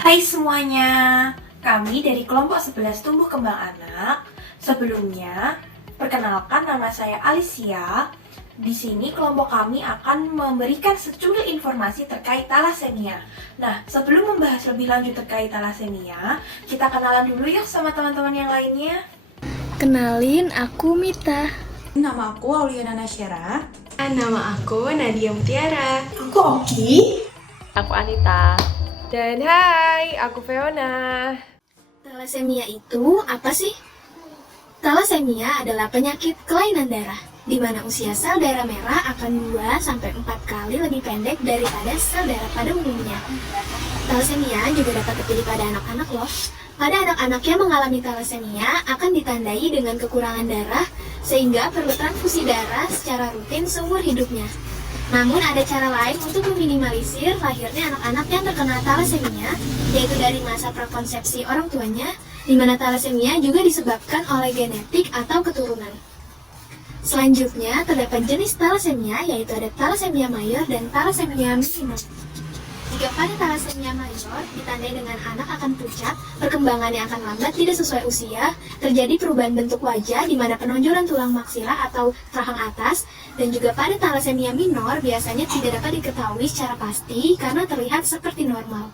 Hai semuanya, kami dari kelompok 11 Tumbuh Kembang Anak. Sebelumnya, perkenalkan nama saya Alicia. Di sini kelompok kami akan memberikan secuil informasi terkait thalassemia. Nah, sebelum membahas lebih lanjut terkait thalassemia, kita kenalan dulu yuk sama teman-teman yang lainnya. Kenalin, aku Mita. Nama aku Auliana Nasyara. Nama aku Nadia Mutiara. Aku Oki. Aku Anita. Dan hai, aku Fiona. Thalassemia itu apa sih? Thalassemia adalah penyakit kelainan darah, di mana usia sel darah merah akan 2-4 kali lebih pendek daripada sel darah pada umumnya. Thalassemia juga dapat terjadi pada anak-anak loh. Pada anak-anak yang mengalami thalassemia akan ditandai dengan kekurangan darah, sehingga perlu transfusi darah secara rutin seumur hidupnya. Namun ada cara lain untuk meminimalisir lahirnya anak-anak yang terkena thalassemia, yaitu dari masa prakonsepsi orang tuanya, di mana thalassemia juga disebabkan oleh genetik atau keturunan. Selanjutnya, terdapat jenis thalassemia, yaitu ada thalassemia mayor dan thalassemia minor. Jika pada thalassemia mayor ditandai dengan anak akan pucat, perkembangannya akan lambat tidak sesuai usia, terjadi perubahan bentuk wajah di mana penonjolan tulang maksila atau rahang atas, dan juga pada thalassemia minor biasanya tidak dapat diketahui secara pasti karena terlihat seperti normal.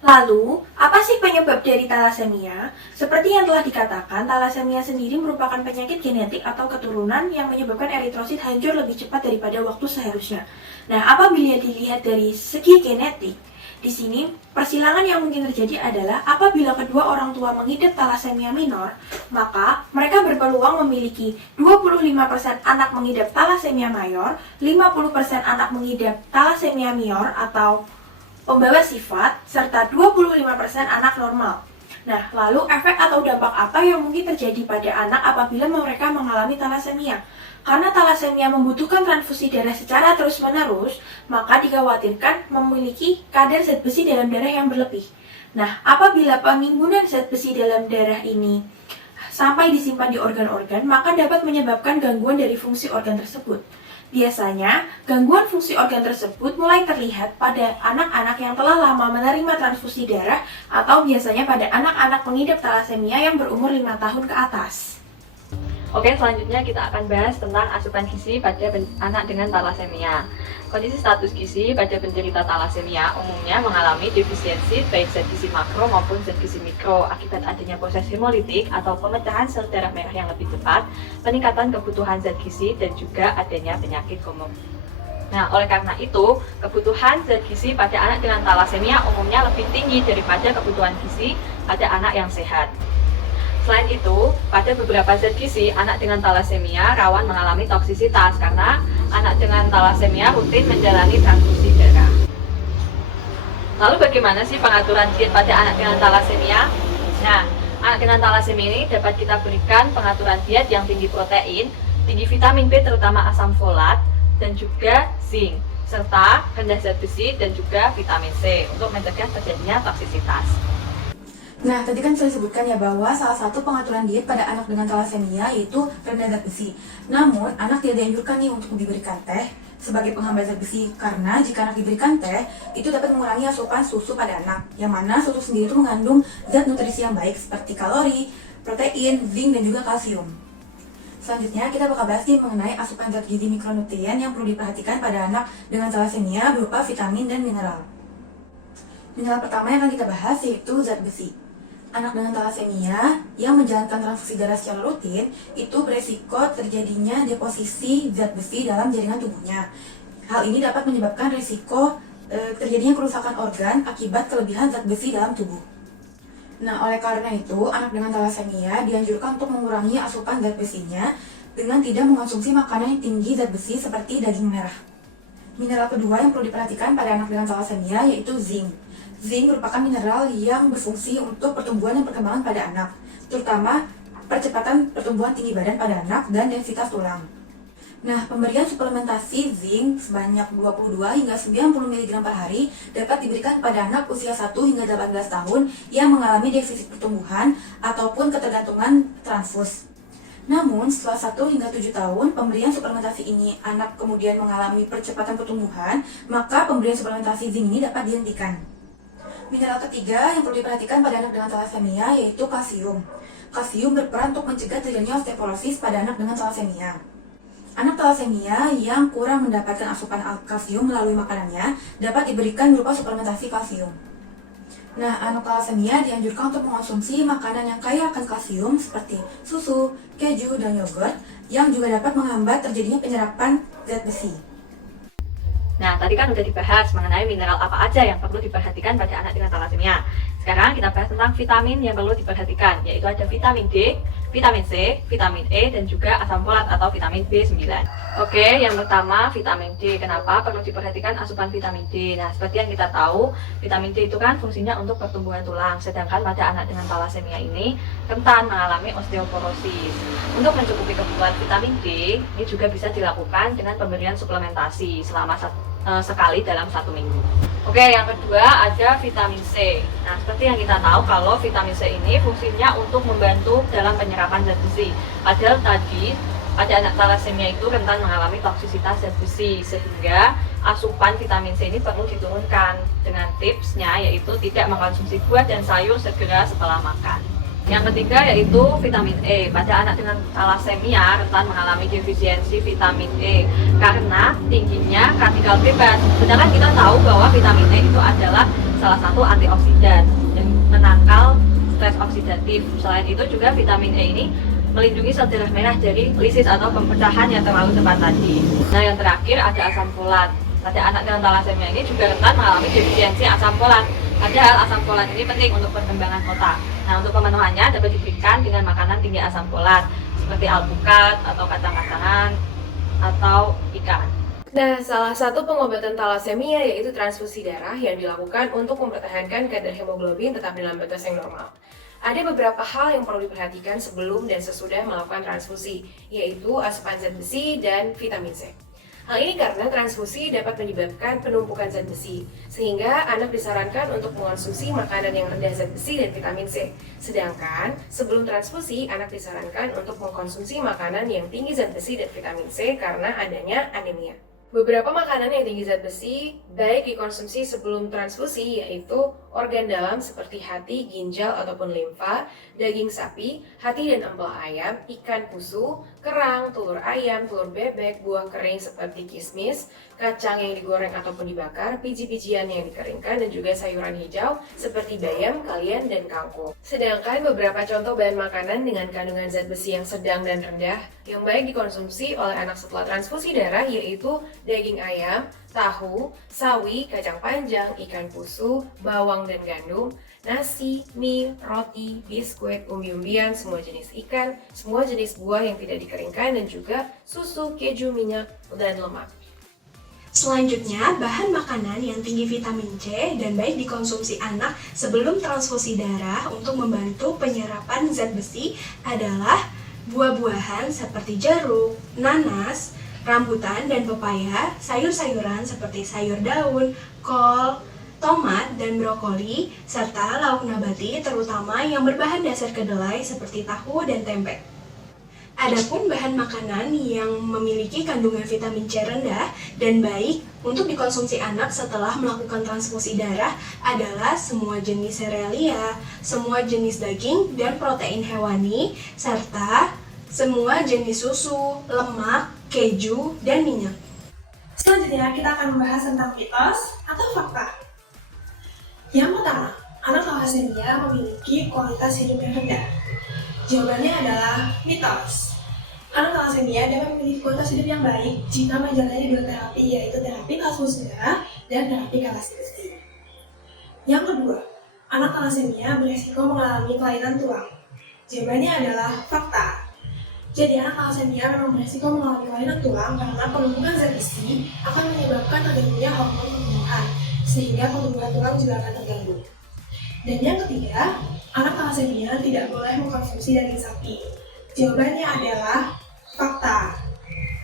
Lalu, apa sih penyebab dari thalassemia? Seperti yang telah dikatakan, thalassemia sendiri merupakan penyakit genetik atau keturunan yang menyebabkan eritrosit hancur lebih cepat daripada waktu seharusnya. Nah, apabila dilihat dari segi genetik, di sini persilangan yang mungkin terjadi adalah apabila kedua orang tua mengidap thalassemia minor, maka mereka berpeluang memiliki 25% anak mengidap thalassemia mayor, 50% anak mengidap thalassemia minor atau pembawa sifat, serta 25% anak normal. Nah, lalu efek atau dampak apa yang mungkin terjadi pada anak apabila mereka mengalami thalassemia? Karena thalassemia membutuhkan transfusi darah secara terus-menerus, maka dikhawatirkan memiliki kadar zat besi dalam darah yang berlebih. Nah, apabila penimbunan zat besi dalam darah ini sampai disimpan di organ-organ, maka dapat menyebabkan gangguan dari fungsi organ tersebut. Biasanya, gangguan fungsi organ tersebut mulai terlihat pada anak-anak yang telah lama menerima transfusi darah atau biasanya pada anak-anak pengidap thalassemia yang berumur 5 tahun ke atas. Oke, selanjutnya kita akan bahas tentang asupan gizi pada anak dengan thalassemia. Kondisi status gizi pada penderita thalassemia umumnya mengalami defisiensi baik zat gizi makro maupun zat gizi mikro akibat adanya proses hemolitik atau pemecahan sel darah merah yang lebih cepat, peningkatan kebutuhan zat gizi, dan juga adanya penyakit komorbid. Nah, oleh karena itu, kebutuhan zat gizi pada anak dengan thalassemia umumnya lebih tinggi daripada kebutuhan gizi pada anak yang sehat. Selain itu, pada beberapa zat gizi, anak dengan thalassemia rawan mengalami toksisitas karena anak dengan thalassemia rutin menjalani transfusi darah. Lalu bagaimana sih pengaturan diet pada anak dengan thalassemia? Nah, anak dengan thalassemia ini dapat kita berikan pengaturan diet yang tinggi protein, tinggi vitamin B terutama asam folat, dan juga zinc, serta rendah zat besi dan juga vitamin C untuk mencegah terjadinya toksisitas. Nah, tadi kan sudah disebutkan ya bahwa salah satu pengaturan diet pada anak dengan thalassemia yaitu rendah zat besi. Namun, anak tidak dianjurkan nih untuk diberikan teh sebagai penghambat zat besi karena jika anak diberikan teh, itu dapat mengurangi asupan susu pada anak. Yang mana susu sendiri itu mengandung zat nutrisi yang baik seperti kalori, protein, zinc, dan juga kalsium. Selanjutnya, kita bakal bahas nih mengenai asupan zat gizi mikronutrien yang perlu diperhatikan pada anak dengan thalassemia berupa vitamin dan mineral. Mineral pertama yang akan kita bahas yaitu zat besi. Anak dengan thalassemia yang menjalankan transfusi darah secara rutin itu beresiko terjadinya deposisi zat besi dalam jaringan tubuhnya. Hal ini dapat menyebabkan risiko terjadinya kerusakan organ akibat kelebihan zat besi dalam tubuh. Nah, oleh karena itu, anak dengan thalassemia dianjurkan untuk mengurangi asupan zat besinya dengan tidak mengonsumsi makanan yang tinggi zat besi seperti daging merah. Mineral kedua yang perlu diperhatikan pada anak dengan thalassemia yaitu zinc. Zinc merupakan mineral yang berfungsi untuk pertumbuhan dan perkembangan pada anak, terutama percepatan pertumbuhan tinggi badan pada anak dan densitas tulang. Nah, pemberian suplementasi zinc sebanyak 22 hingga 90 mg per hari dapat diberikan pada anak usia 1 hingga 18 tahun yang mengalami defisit pertumbuhan ataupun ketergantungan transfus. Namun, setelah 1 hingga 7 tahun pemberian suplementasi ini anak kemudian mengalami percepatan pertumbuhan, maka pemberian suplementasi zinc ini dapat dihentikan. Mineral ketiga yang perlu diperhatikan pada anak dengan thalassemia yaitu kalsium. Kalsium berperan untuk mencegah terjadinya osteoporosis pada anak dengan thalassemia. Anak thalassemia yang kurang mendapatkan asupan kalsium melalui makanannya dapat diberikan berupa suplementasi kalsium. Nah, anak thalassemia dianjurkan untuk mengonsumsi makanan yang kaya akan kalsium seperti susu, keju, dan yogurt yang juga dapat menghambat terjadinya penyerapan zat besi. Nah, tadi kan udah dibahas mengenai mineral apa aja yang perlu diperhatikan pada anak dengan thalassemia. Sekarang kita bahas tentang vitamin yang perlu diperhatikan, yaitu ada vitamin D, vitamin C, vitamin E, dan juga asam folat atau vitamin B9. Oke, yang pertama vitamin D. Kenapa perlu diperhatikan asupan vitamin D? Nah, seperti yang kita tahu, vitamin D itu kan fungsinya untuk pertumbuhan tulang, sedangkan pada anak dengan thalassemia ini rentan mengalami osteoporosis. Untuk mencukupi kebutuhan vitamin D, ini juga bisa dilakukan dengan pemberian suplementasi selama sekali dalam 1 minggu. Oke, yang kedua ada vitamin C. Nah, seperti yang kita tahu kalau vitamin C ini fungsinya untuk membantu dalam penyerapan zat besi. Padahal tadi pada anak thalassemia itu rentan mengalami toksisitas zat besi, sehingga asupan vitamin C ini perlu diturunkan dengan tipsnya yaitu tidak mengkonsumsi buah dan sayur segera setelah makan. Yang ketiga yaitu vitamin E. Pada anak dengan thalassemia rentan mengalami defisiensi vitamin E karena tingginya radikal bebas. Sedangkan kita tahu bahwa vitamin E itu adalah salah satu antioksidan yang menangkal stres oksidatif. Selain itu juga vitamin E ini melindungi sel darah merah dari lisis atau pemecahan yang terlalu cepat tadi. Nah, yang terakhir ada asam folat. Pada anak dengan thalassemia ini juga rentan mengalami defisiensi asam folat. Padahal asam folat ini penting untuk perkembangan otak. Nah, untuk pemenuhannya dapat diberikan dengan makanan tinggi asam folat seperti alpukat atau kacang-kacangan atau ikan. Nah, salah satu pengobatan thalassemia yaitu transfusi darah yang dilakukan untuk mempertahankan kadar hemoglobin tetap dalam batas yang normal. Ada beberapa hal yang perlu diperhatikan sebelum dan sesudah melakukan transfusi, yaitu asupan zat besi dan vitamin C. Hal ini karena transfusi dapat menyebabkan penumpukan zat besi, sehingga anak disarankan untuk mengonsumsi makanan yang rendah zat besi dan vitamin C. Sedangkan sebelum transfusi, anak disarankan untuk mengkonsumsi makanan yang tinggi zat besi dan vitamin C karena adanya anemia. Beberapa makanan yang tinggi zat besi baik dikonsumsi sebelum transfusi yaitu organ dalam seperti hati, ginjal ataupun limfa, daging sapi, hati dan empal ayam, ikan pusu, kerang, telur ayam, telur bebek, buah kering seperti kismis, kacang yang digoreng ataupun dibakar, biji-bijian yang dikeringkan, dan juga sayuran hijau seperti bayam, kalian, dan kangkung. Sedangkan beberapa contoh bahan makanan dengan kandungan zat besi yang sedang dan rendah yang baik dikonsumsi oleh anak setelah transfusi darah yaitu daging ayam, tahu, sawi, kacang panjang, ikan pusu, bawang dan gandum, nasi, mie, roti, biskuit, umbi-umbian, semua jenis ikan, semua jenis buah yang tidak dikeringkan, dan juga susu, keju, minyak, dan lemak. Selanjutnya, bahan makanan yang tinggi vitamin C dan baik dikonsumsi anak sebelum transfusi darah untuk membantu penyerapan zat besi adalah buah-buahan seperti jeruk, nanas, rambutan dan pepaya, sayur-sayuran seperti sayur daun, kol, tomat, dan brokoli, serta lauk nabati terutama yang berbahan dasar kedelai seperti tahu dan tempe. Adapun bahan makanan yang memiliki kandungan vitamin C rendah dan baik untuk dikonsumsi anak setelah melakukan transfusi darah adalah semua jenis serealia, semua jenis daging dan protein hewani, serta semua jenis susu, lemak, keju, dan minyak. Selanjutnya kita akan membahas tentang mitos atau fakta. Yang pertama, anak thalassemia memiliki kualitas hidup yang rendah. Jawabannya adalah mitos. Anak thalassemia dapat memiliki kualitas hidup yang baik jika menjalani 2 terapi, yaitu terapi transfusi darah dan terapi kalsium. Yang kedua, anak thalassemia beresiko mengalami kelainan tulang. Jawabannya adalah fakta. Jadi anak thalassemia memang beresiko mengalami kelainan tulang karena penumpukan zat besi akan menyebabkan terganggunya hormon pertumbuhan, sehingga pertumbuhan tulang juga akan terganggu. Dan yang ketiga, anak thalassemia tidak boleh mengkonsumsi daging sapi. Jawabannya adalah fakta.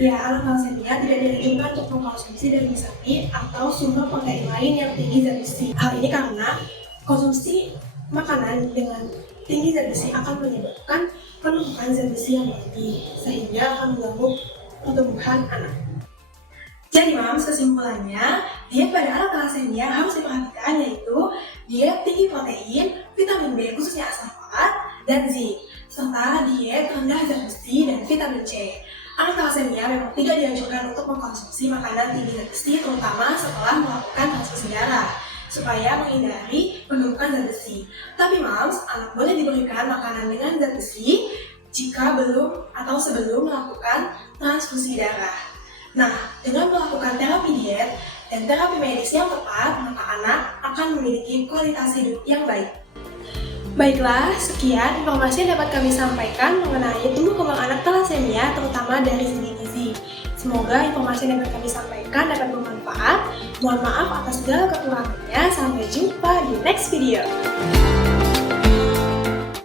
Ya, anak thalassemia tidak dianjurkan untuk mengkonsumsi daging sapi atau sumber protein lain yang tinggi zat besi. Hal ini karena konsumsi makanan dengan tinggi zat besi akan menyebabkan penumpukan zat besi yang berlebih, sehingga akan mengganggu pertumbuhan anak. Jadi Mams, kesimpulannya, diet pada anak thalassemia harus diperhatikan yaitu diet tinggi protein, vitamin B khususnya asam folat, dan zinc, serta diet rendah zat besi dan vitamin C. Anak thalassemia memang tidak dianjurkan untuk mengkonsumsi makanan tinggi zat besi, terutama setelah melakukan transfusi darah, supaya menghindari penurunan zat besi. Tapi Mams, anak boleh diberikan makanan dengan zat besi jika belum atau sebelum melakukan transfusi darah. Nah, dengan melakukan terapi diet dan terapi medis yang tepat, maka anak akan memiliki kualitas hidup yang baik. Baiklah, sekian informasi yang dapat kami sampaikan mengenai tumbuh kembang anak thalassemia, terutama dari segi gizi. Semoga informasi yang dapat kami sampaikan dapat bermanfaat. Mohon maaf atas segala kekurangannya. Sampai jumpa di next video.